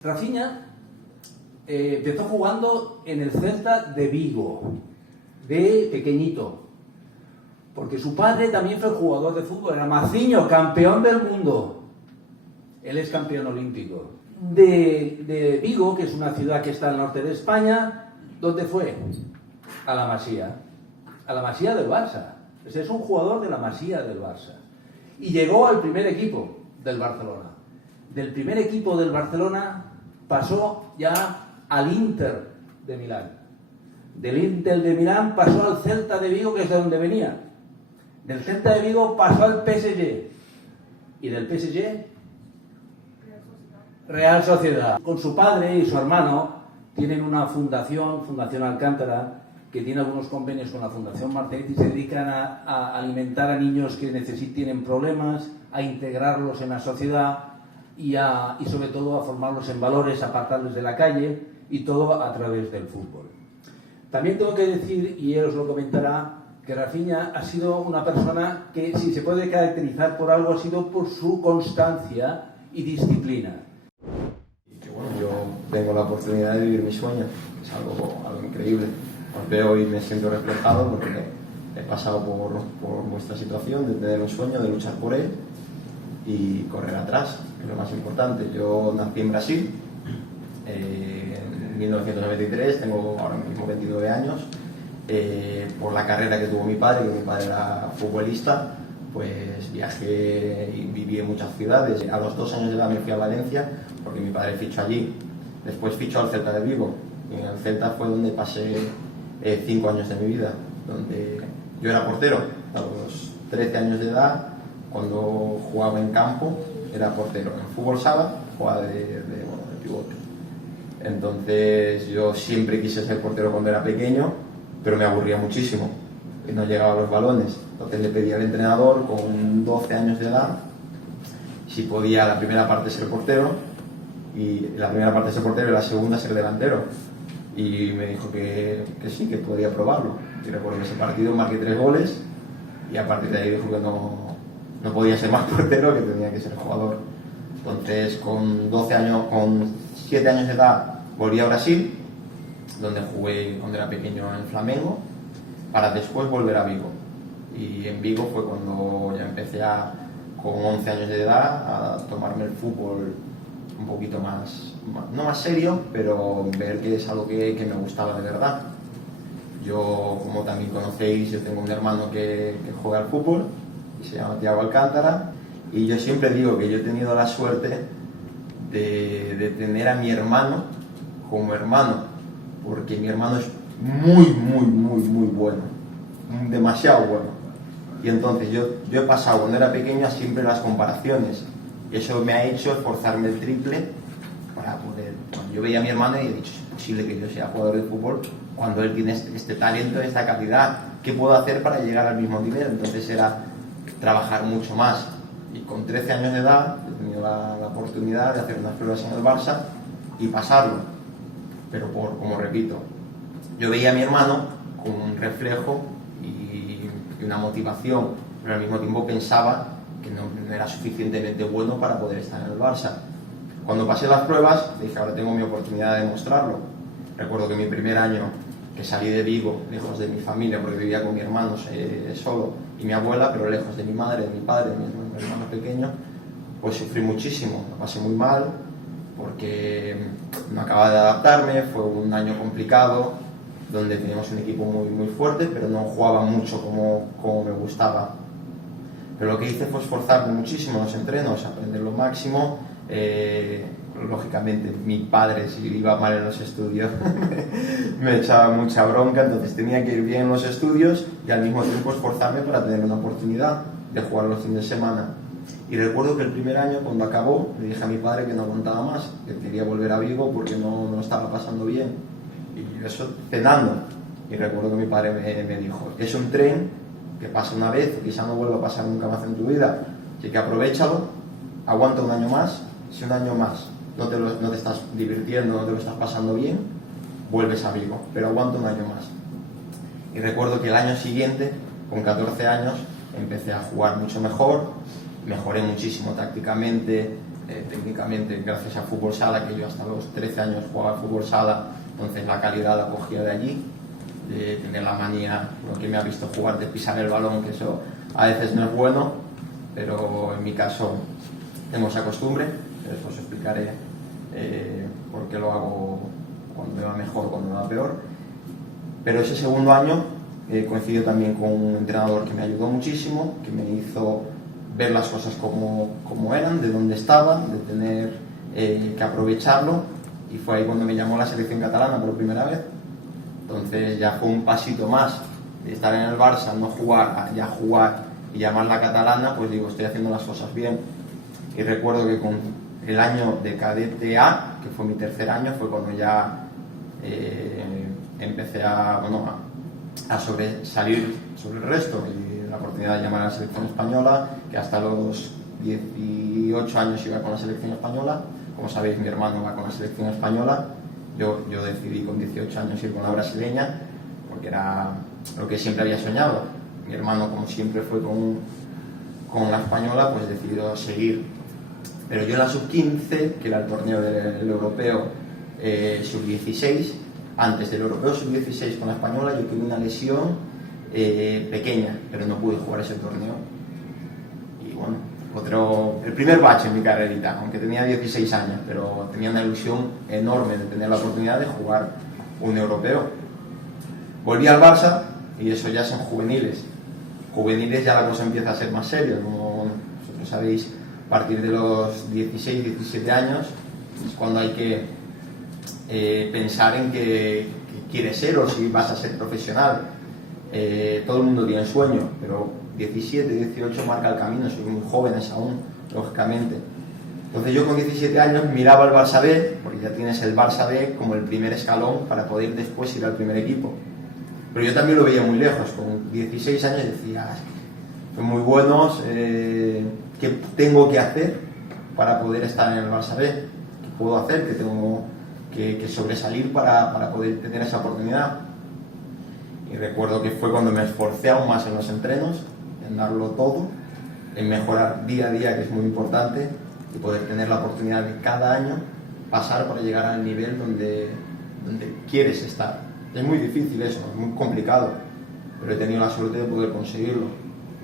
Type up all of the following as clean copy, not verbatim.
Rafinha empezó jugando en el Celta de Vigo, de pequeñito, porque su padre también fue jugador de fútbol, era Maciño, campeón del mundo. Él es campeón olímpico. De Vigo, que es una ciudad que está al norte de España, ¿dónde fue? A la Masía del Barça. Ese es un jugador de la Masía del Barça. Y llegó al primer equipo del Barcelona. Del primer equipo del Barcelona pasó ya al Inter de Milán. Del Inter de Milán pasó al Celta de Vigo, que es de donde venía. Del Celta de Vigo pasó al PSG. Y del PSG, Real Sociedad. Con su padre y su hermano tienen una fundación, Fundación Alcántara, que tiene algunos convenios con la Fundación Martet y se dedican a alimentar a niños que tienen problemas, a integrarlos en la sociedad y sobre todo a formarlos en valores, apartarles de la calle, y todo a través del fútbol. También tengo que decir, y él os lo comentará, que Rafinha ha sido una persona que, si se puede caracterizar por algo, ha sido por su constancia y disciplina. Y que bueno, yo tengo la oportunidad de vivir mi sueño, es algo increíble. Os veo y me siento reflejado porque he pasado por vuestra situación de tener un sueño, de luchar por él y correr atrás, que es lo más importante. Yo nací en Brasil en 1993, tengo ahora mismo 29 años. Por la carrera que tuvo mi padre, que mi padre era futbolista, pues viajé y viví en muchas ciudades. A los 2 años de edad me fui a Valencia porque mi padre fichó allí. Después fichó al Celta de Vigo, y en el Celta fue donde pasé 5 años de mi vida, donde yo era portero. A los 13 años de edad, cuando jugaba en campo, era portero. En fútbol sala jugaba de pivote. Entonces yo siempre quise ser portero cuando era pequeño, pero me aburría muchísimo y no llegaba a los balones. Entonces le pedí al entrenador con 12 años de edad si podía la primera parte ser portero, y la primera parte ser portero y la segunda ser delantero. Y me dijo que sí, que podía probarlo. Y recuerdo que ese partido marqué 3 goles y a partir de ahí dijo que no podía ser más portero, que tenía que ser jugador. Entonces con 7 años de edad volví a Brasil, donde jugué cuando era pequeño en Flamengo, para después volver a Vigo. Y en Vigo fue cuando ya empecé con 11 años de edad a tomarme el fútbol un poquito más, no más serio, pero ver que es algo que me gustaba de verdad. Yo, como también conocéis, yo tengo un hermano que juega al fútbol y se llama Thiago Alcántara, y yo siempre digo que yo he tenido la suerte de tener a mi hermano como hermano, porque mi hermano es muy bueno, demasiado bueno. Y entonces yo he pasado cuando era pequeño siempre las comparaciones, y eso me ha hecho esforzarme el triple para poder. Bueno, yo veía a mi hermano y he dicho, es imposible que yo sea jugador de fútbol cuando él tiene este talento, esta calidad. ¿Qué puedo hacer para llegar al mismo nivel? Entonces era trabajar mucho más. Y con 13 años de edad he tenido la oportunidad de hacer unas pruebas en el Barça y pasarlo. Pero como repito, yo veía a mi hermano con un reflejo y una motivación, pero al mismo tiempo pensaba que no era suficientemente bueno para poder estar en el Barça. Cuando pasé las pruebas, dije, ahora tengo mi oportunidad de demostrarlo. Recuerdo que mi primer año, que salí de Vigo, lejos de mi familia, porque vivía con mi hermano solo, y mi abuela, pero lejos de mi madre, de mi padre, de mi hermano pequeño, pues sufrí muchísimo, lo pasé muy mal, porque no acababa de adaptarme, fue un año complicado, donde teníamos un equipo muy fuerte, pero no jugaba mucho como me gustaba. Pero lo que hice fue esforzarme muchísimo en los entrenos, aprender lo máximo. Lógicamente mi padre, si iba mal en los estudios me echaba mucha bronca, entonces tenía que ir bien en los estudios y al mismo tiempo esforzarme para tener una oportunidad de jugar los fines de semana. Y recuerdo que el primer año, cuando acabó, le dije a mi padre que no aguantaba más, que quería volver a Vigo porque no estaba pasando bien. Y eso cenando. Y recuerdo que mi padre me dijo, es un tren que pasa una vez, quizá no vuelva a pasar nunca más en tu vida, así que aprovéchalo, aguanta un año más. Si un año más no te estás divirtiendo, no te lo estás pasando bien, vuelves a Vigo, pero aguanta un año más. Y recuerdo que el año siguiente, con 14 años, empecé a jugar mucho mejor, mejoré muchísimo tácticamente, técnicamente gracias a fútbol sala, que yo hasta los 13 años jugaba al fútbol sala, entonces la calidad la cogía de allí, de tener la manía, lo que me ha visto jugar, de pisar el balón, que eso a veces no es bueno, pero en mi caso tengo esa costumbre, os explicaré por qué lo hago cuando me va mejor, cuando me va peor. Pero ese segundo año coincidió también con un entrenador que me ayudó muchísimo, que me hizo ver las cosas como eran, de dónde estaban, de tener que aprovecharlo, y fue ahí cuando me llamó la selección catalana por primera vez. Entonces ya fue un pasito más de estar en el Barça, no jugar, a ya jugar y llamarla catalana, pues digo, estoy haciendo las cosas bien. Y recuerdo que con el año de cadete A, que fue mi tercer año, fue cuando ya empecé a sobresalir sobre el resto, y la oportunidad de llamar a la selección española, que hasta los 18 años iba con la selección española. Como sabéis, mi hermano va con la selección española. Yo decidí con 18 años ir con la brasileña, porque era lo que siempre había soñado. Mi hermano, como siempre fue con la española, pues decidió seguir. Pero yo en la sub-15, que era el torneo del europeo sub-16, antes del europeo sub-16 con la española, yo tuve una lesión pequeña, pero no pude jugar ese torneo. Y bueno, el primer bache en mi carrerita, aunque tenía 16 años, pero tenía una ilusión enorme de tener la oportunidad de jugar un europeo. Volví al Barça, y eso ya son juveniles. Juveniles ya la cosa empieza a ser más seria, como vosotros sabéis, a partir de los 16, 17 años es cuando hay que pensar en qué quieres ser o si vas a ser profesional. Todo el mundo tiene sueño, pero 17, 18 marca el camino, soy muy jóvenes aún, lógicamente. Entonces yo con 17 años miraba el Barça B, porque ya tienes el Barça B como el primer escalón para poder después ir al primer equipo. Pero yo también lo veía muy lejos, con 16 años decía, son muy buenos, ¿qué tengo que hacer para poder estar en el Barça B? ¿Qué puedo hacer? ¿Qué tengo que sobresalir para poder tener esa oportunidad? Y recuerdo que fue cuando me esforcé aún más en los entrenos, en darlo todo, en mejorar día a día, que es muy importante, y poder tener la oportunidad de cada año pasar para llegar al nivel donde quieres estar. Es muy difícil eso, es muy complicado, pero he tenido la suerte de poder conseguirlo.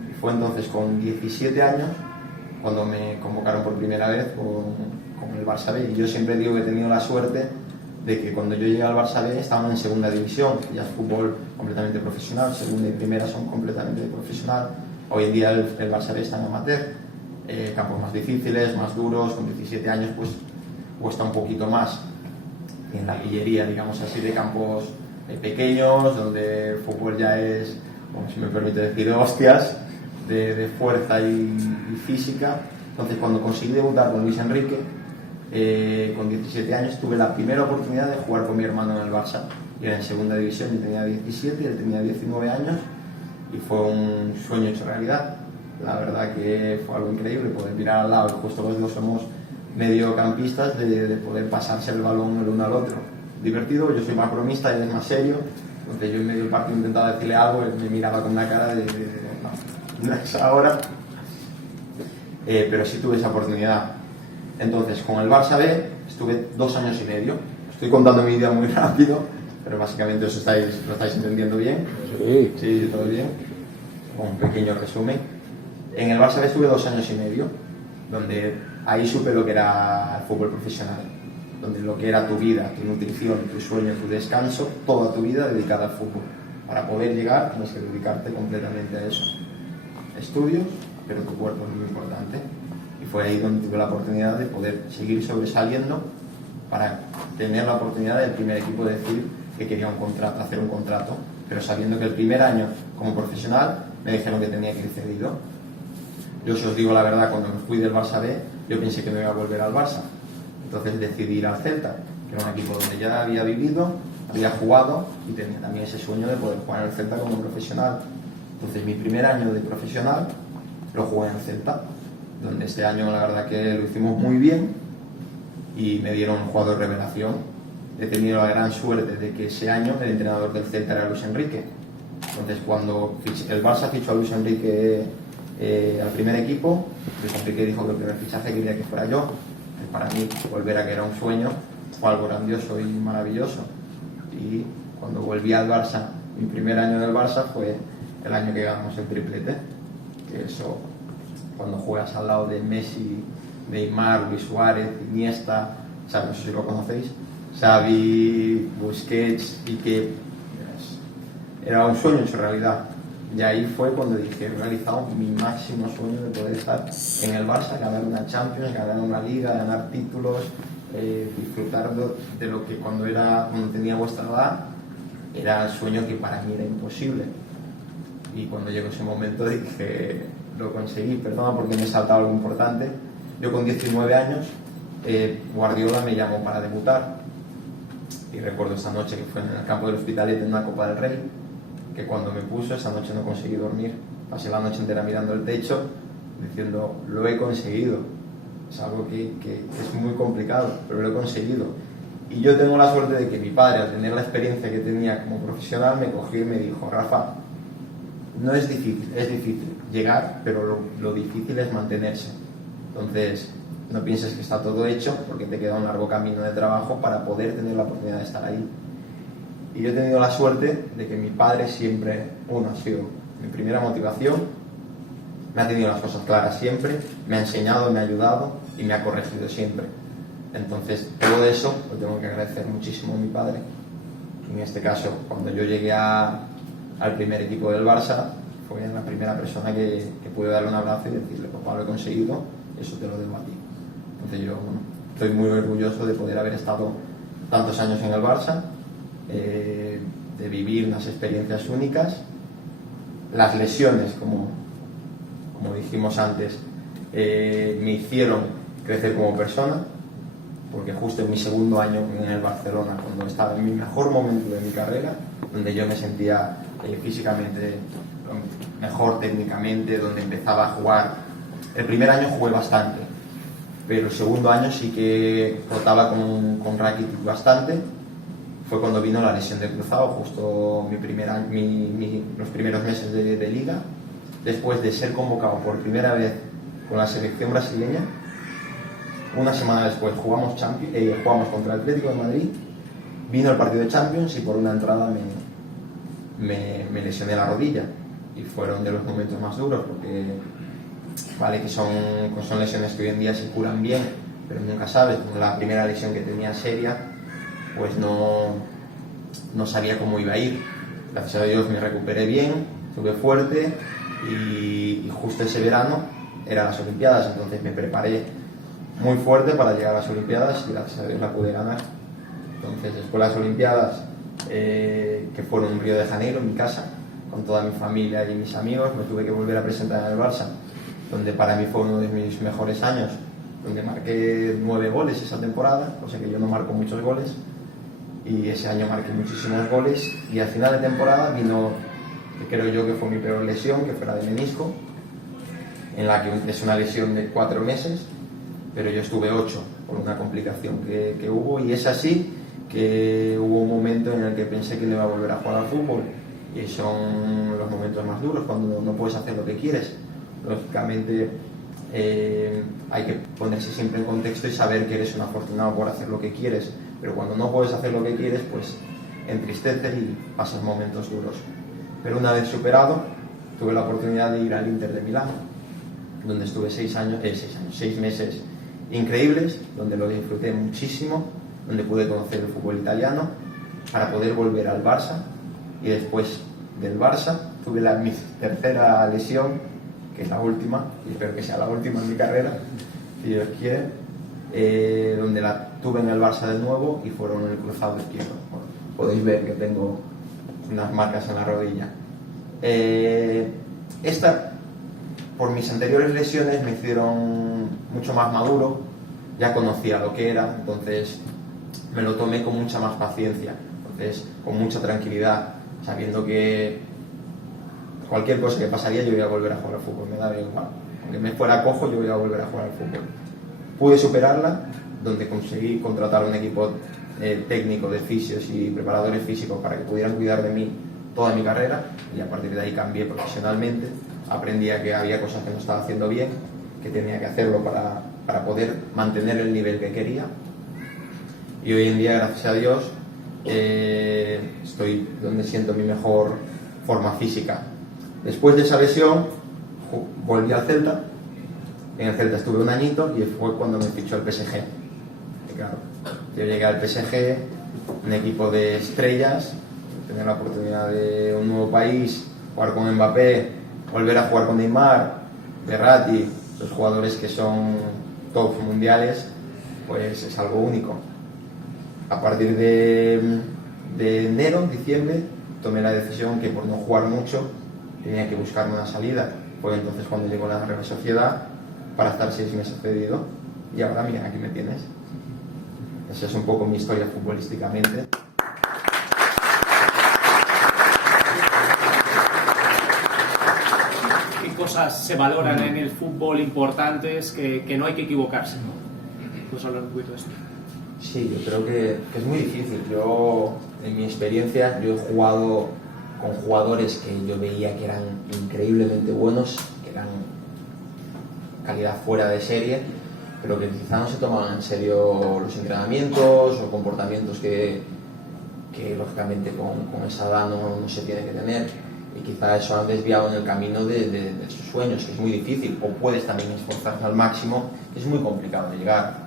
Y fue entonces con 17 años cuando me convocaron por primera vez con el Barça B. Y yo siempre digo que he tenido la suerte de que cuando yo llegué al Barça B estaban en segunda división, que ya es fútbol completamente profesional, segunda y primera son completamente profesional. Hoy en día el Barça B está en amateur, campos más difíciles, más duros, con 17 años pues cuesta un poquito más. Y en la pillería, digamos así, de campos pequeños, donde el fútbol ya es, como si me permite decir, hostias, de fuerza y física. Entonces cuando conseguí debutar con Luis Enrique, con 17 años tuve la primera oportunidad de jugar con mi hermano en el Barça. Y era en segunda división, yo tenía 17 y él tenía 19 años, y fue un sueño hecho realidad. La verdad que fue algo increíble poder mirar al lado, justo los dos somos mediocampistas, de poder pasarse el balón el uno al otro. Divertido, yo soy más bromista y él es más serio, entonces yo en medio del partido intentaba decirle algo, él me miraba con una cara de no es ahora, pero sí tuve esa oportunidad. Entonces con el Barça B estuve 2 años y medio. Estoy contando mi vida muy rápido, pero básicamente lo estáis entendiendo bien. Sí, todo bien. Con un pequeño resumen. En el Barça B estuve 2 años y medio, donde ahí supe lo que era el fútbol profesional, donde lo que era tu vida, tu nutrición, tu sueño, tu descanso, toda tu vida dedicada al fútbol. Para poder llegar tienes que dedicarte completamente a eso. Estudios, pero tu cuerpo es muy importante. Y fue ahí donde tuve la oportunidad de poder seguir sobresaliendo para tener la oportunidad del primer equipo de decir que quería hacer un contrato, pero sabiendo que el primer año como profesional me dijeron que tenía que ir cedido. Yo, si os digo la verdad, cuando me fui del Barça B, yo pensé que no iba a volver al Barça. Entonces decidí ir al Celta, que era un equipo donde ya había vivido, había jugado y tenía también ese sueño de poder jugar en el Celta como profesional. Entonces mi primer año de profesional lo jugué en el Celta, donde este año la verdad que lo hicimos muy bien y me dieron un jugador revelación. He tenido la gran suerte de que ese año el entrenador del Celta era Luis Enrique. Entonces cuando el Barça fichó a Luis Enrique al primer equipo, Luis Enrique dijo que el primer fichaje quería que fuera yo. Entonces, para mí, volver a que era un sueño fue algo grandioso y maravilloso. Y cuando volví al Barça, mi primer año del Barça fue el año que ganamos el triplete. Que eso, cuando juegas al lado de Messi, Neymar, Luis Suárez, Iniesta, ¿sabes? No sé si lo conocéis, Xavi, Busquets, y que era un sueño hecho realidad. Y ahí fue cuando dije, he realizado mi máximo sueño de poder estar en el Barça, ganar una Champions, ganar una Liga, ganar títulos, disfrutar de lo que cuando tenía vuestra edad era el sueño que para mí era imposible. Y cuando llegó ese momento dije, lo conseguí. Perdona porque me he saltado algo importante. Yo con 19 años, Guardiola me llamó para debutar. Y recuerdo esa noche que fue en el campo del Hospitalet en una Copa del Rey, que cuando me puso, esa noche no conseguí dormir. Pasé la noche entera mirando el techo, diciendo, lo he conseguido. Es algo que es muy complicado, pero lo he conseguido. Y yo tengo la suerte de que mi padre, al tener la experiencia que tenía como profesional, me cogió y me dijo, Rafa, no es difícil, es difícil llegar, pero lo difícil es mantenerse. Entonces, no pienses que está todo hecho, porque te queda un largo camino de trabajo para poder tener la oportunidad de estar ahí. Y yo he tenido la suerte de que mi padre siempre, ha sido mi primera motivación, me ha tenido las cosas claras siempre, me ha enseñado, me ha ayudado y me ha corregido siempre. Entonces, todo eso lo tengo que agradecer muchísimo a mi padre. En este caso, cuando yo llegué al primer equipo del Barça, fue la primera persona que pude darle un abrazo y decirle, papá, lo he conseguido, eso te lo debo a ti. Entonces yo estoy muy orgulloso de poder haber estado tantos años en el Barça, de vivir unas experiencias únicas. Las lesiones, como dijimos antes, me hicieron crecer como persona, porque justo en mi segundo año en el Barcelona, cuando estaba en mi mejor momento de mi carrera, donde yo me sentía físicamente mejor, técnicamente, donde empezaba a jugar. El primer año jugué bastante, pero el segundo año sí que rotaba con Rakitic bastante. Fue cuando vino la lesión de cruzado, justo los primeros meses de liga. Después de ser convocado por primera vez con la selección brasileña, una semana después jugamos contra el Atlético de Madrid, vino el partido de Champions y por una entrada me lesioné la rodilla. Y fueron de los momentos más duros, porque vale que son lesiones que hoy en día se curan bien, pero nunca sabes. Como la primera lesión que tenía seria, pues no sabía cómo iba a ir. Gracias a Dios me recuperé bien, estuve fuerte y justo ese verano eran las Olimpiadas, entonces me preparé muy fuerte para llegar a las Olimpiadas y gracias a Dios la pude ganar. Entonces, después de las Olimpiadas, que fueron en Río de Janeiro, en mi casa, con toda mi familia y mis amigos, me tuve que volver a presentar en el Barça, donde para mí fue uno de mis mejores años, donde marqué 9 goles esa temporada, cosa que yo no marco muchos goles, y ese año marqué muchísimos goles, y al final de temporada vino, que creo yo que fue mi peor lesión, que fue la de menisco, en la que es una lesión de 4 meses, pero yo estuve 8 por una complicación que hubo, y es así que hubo un momento en el que pensé que no iba a volver a jugar al fútbol, y son los momentos más duros, cuando no puedes hacer lo que quieres. Lógicamente hay que ponerse siempre en contexto y saber que eres un afortunado por hacer lo que quieres, pero cuando no puedes hacer lo que quieres, pues entristeces y pasas momentos duros. Pero una vez superado, tuve la oportunidad de ir al Inter de Milán, donde estuve 6 meses increíbles, donde lo disfruté muchísimo, donde pude conocer el fútbol italiano, para poder volver al Barça. Y después del Barça tuve mi tercera lesión, que es la última, y espero que sea la última en mi carrera, si Dios quiere, donde la tuve en el Barça de nuevo y fueron en el cruzado izquierdo. Bueno, podéis ver que tengo unas marcas en la rodilla. Por mis anteriores lesiones me hicieron mucho más maduro, ya conocía lo que era, entonces me lo tomé con mucha más paciencia, entonces con mucha tranquilidad, sabiendo que cualquier cosa que pasaría yo iba a volver a jugar al fútbol, me daba igual, aunque me fuera cojo yo iba a volver a jugar al fútbol. Pude superarla, donde conseguí contratar un equipo técnico de fisios y preparadores físicos para que pudieran cuidar de mí toda mi carrera, y a partir de ahí cambié profesionalmente, aprendí a que había cosas que no estaba haciendo bien, que tenía que hacerlo para poder mantener el nivel que quería. Y hoy en día, gracias a Dios, estoy donde siento mi mejor forma física. Después de esa lesión, volví al Celta. En el Celta estuve un añito y fue cuando me fichó el PSG. Y claro, yo llegué al PSG, un equipo de estrellas, tener la oportunidad de un nuevo país, jugar con Mbappé, volver a jugar con Neymar, Verratti, los jugadores que son top mundiales, pues es algo único. A partir de enero, diciembre, tomé la decisión que por no jugar mucho tenía que buscarme una salida. Fue entonces cuando llegó la Real Sociedad para estar 6 meses cedido y ahora mira, aquí me tienes. Esa es un poco mi historia futbolísticamente. ¿Qué cosas se valoran en el fútbol importantes que no hay que equivocarse, ¿no? Pues hablar un poquito de esto. Sí, yo creo que es muy difícil. Yo, en mi experiencia, yo he jugado con jugadores que yo veía que eran increíblemente buenos, que eran calidad fuera de serie, pero que quizá no se tomaban en serio los entrenamientos o comportamientos que lógicamente con esa edad no se tiene que tener, y quizá eso han desviado en el camino de sus sueños, que es muy difícil, o puedes también esforzarte al máximo, que es muy complicado de llegar.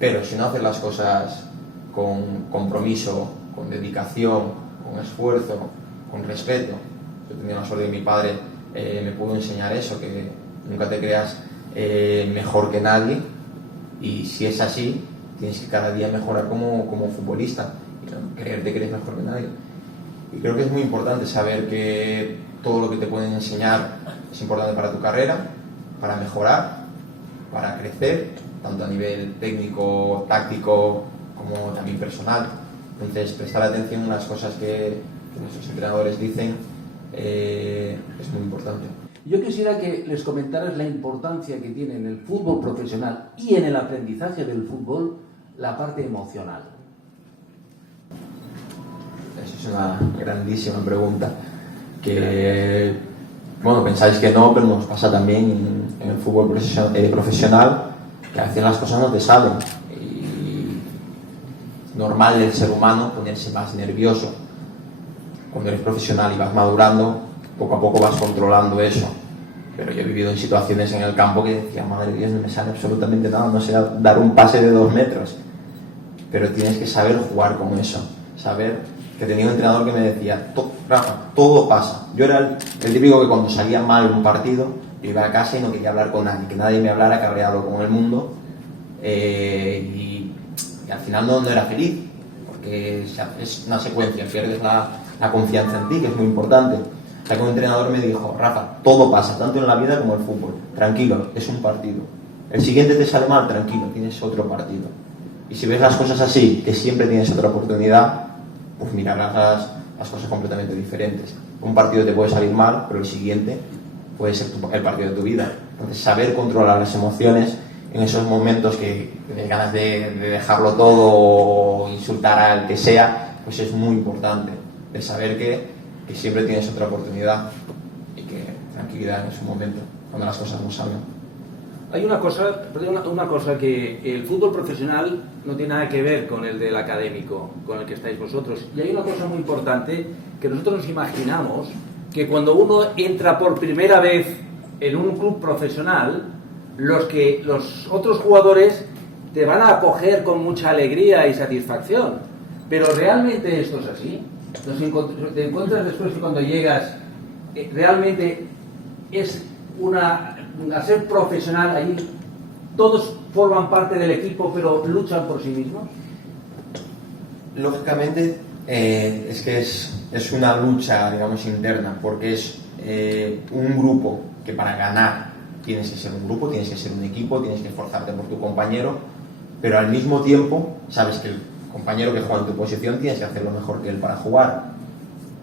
Pero si no haces las cosas con compromiso, con dedicación, con esfuerzo, con respeto. Yo tenía la suerte de que mi padre me pudo enseñar eso, que nunca te creas mejor que nadie, y si es así, tienes que cada día mejorar como futbolista y no creerte que eres mejor que nadie. Y creo que es muy importante saber que todo lo que te pueden enseñar es importante para tu carrera, para mejorar, para crecer, tanto a nivel técnico, táctico, como también personal. Entonces, prestar atención a las cosas que nuestros entrenadores dicen es muy importante. Yo quisiera que les comentaras la importancia que tiene en el fútbol profesional y en el aprendizaje del fútbol la parte emocional. Eso es una grandísima pregunta. Que, bueno, pensáis que no, pero nos pasa también en el fútbol profesional, que a veces las cosas no te salen. Y normal del ser humano ponerse más nervioso. Cuando eres profesional y vas madurando, poco a poco vas controlando eso. Pero yo he vivido en situaciones en el campo que decía, madre de Dios, no me sale absolutamente nada, no sé dar un pase de 2 metros. Pero tienes que saber jugar con eso. Saber que tenía un entrenador que me decía, Rafa, todo pasa. Yo era el típico que cuando salía mal un partido, yo iba a casa y no quería hablar con nadie, que nadie me hablara, que habría hablado con el mundo. Y al final no era feliz, porque es una secuencia, pierdes la confianza en ti, que es muy importante. O sea, que un entrenador me dijo, Rafa, todo pasa, tanto en la vida como en el fútbol. Tranquilo, es un partido. El siguiente te sale mal, tranquilo, tienes otro partido. Y si ves las cosas así, que siempre tienes otra oportunidad, pues mirarás las cosas completamente diferentes. Un partido te puede salir mal, pero el siguiente puede ser el partido de tu vida. Entonces, saber controlar las emociones en esos momentos que tienes ganas de dejarlo todo o insultar al que sea, pues es muy importante. De saber que siempre tienes otra oportunidad y que tranquilidad en su momento, cuando las cosas no salgan. Hay una cosa que el fútbol profesional no tiene nada que ver con el del académico, con el que estáis vosotros. Y hay una cosa muy importante que nosotros nos imaginamos, que cuando uno entra por primera vez en un club profesional, los otros jugadores te van a acoger con mucha alegría y satisfacción. Pero ¿realmente esto es así? Te encuentras después que cuando llegas, realmente es a ser profesional allí, todos forman parte del equipo pero luchan por sí mismos. Lógicamente es que es una lucha, digamos, interna, porque es un grupo que para ganar tienes que ser un grupo, tienes que ser un equipo, tienes que esforzarte por tu compañero, pero al mismo tiempo sabes que el compañero que juega en tu posición tienes que hacer lo mejor que él para jugar.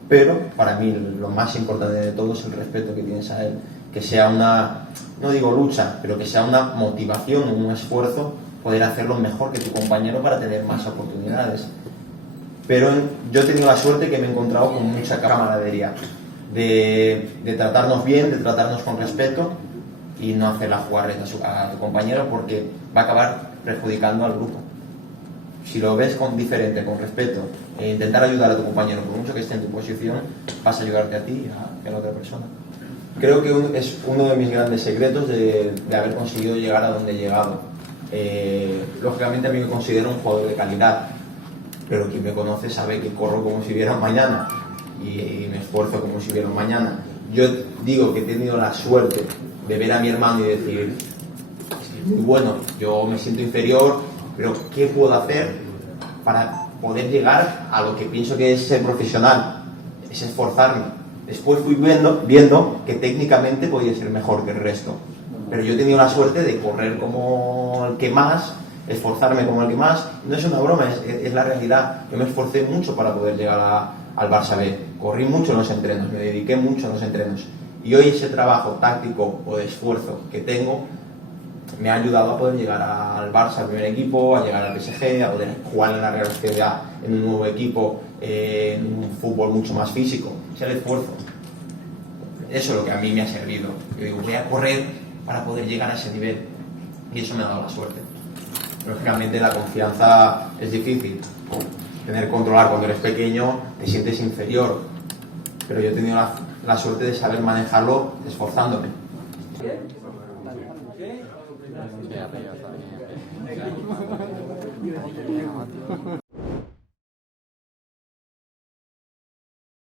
Pero para mí lo más importante de todo es el respeto que tienes a él, que sea una, no digo lucha, pero que sea una motivación, un esfuerzo poder hacerlo mejor que tu compañero para tener más oportunidades. Pero yo he tenido la suerte que me he encontrado con mucha camaradería, de tratarnos bien, de tratarnos con respeto, y no hacerla jugar a tu compañero, porque va a acabar perjudicando al grupo. Si lo ves con diferente, con respeto, e intentar ayudar a tu compañero, por mucho que esté en tu posición, vas a ayudarte a ti y a la otra persona. Creo que es uno de mis grandes secretos de haber conseguido llegar a donde he llegado. Lógicamente a mí me considero un jugador de calidad, pero quien me conoce sabe que corro como si hubiera un mañana y me esfuerzo como si hubiera un mañana. Yo digo que he tenido la suerte de ver a mi hermano y decir, es muy bueno, yo me siento inferior, pero ¿qué puedo hacer para poder llegar a lo que pienso que es ser profesional? Es esforzarme. Después fui viendo que técnicamente podía ser mejor que el resto, pero yo he tenido la suerte de correr como el que más, esforzarme como el que más. No es una broma, es la realidad. Yo me esforcé mucho para poder llegar al Barça B, corrí mucho en los entrenos, me dediqué mucho en los entrenos, y hoy ese trabajo táctico o de esfuerzo que tengo me ha ayudado a poder llegar al Barça, al primer equipo, a llegar al PSG, a poder jugar en la Real Sociedad en un nuevo equipo, en un fútbol mucho más físico. Es el esfuerzo. Eso es lo que a mí me ha servido. Yo digo, voy a correr para poder llegar a ese nivel, y eso me ha dado la suerte. Lógicamente la confianza es difícil. Tener controlar cuando eres pequeño, te sientes inferior, pero yo he tenido la suerte de saber manejarlo esforzándome.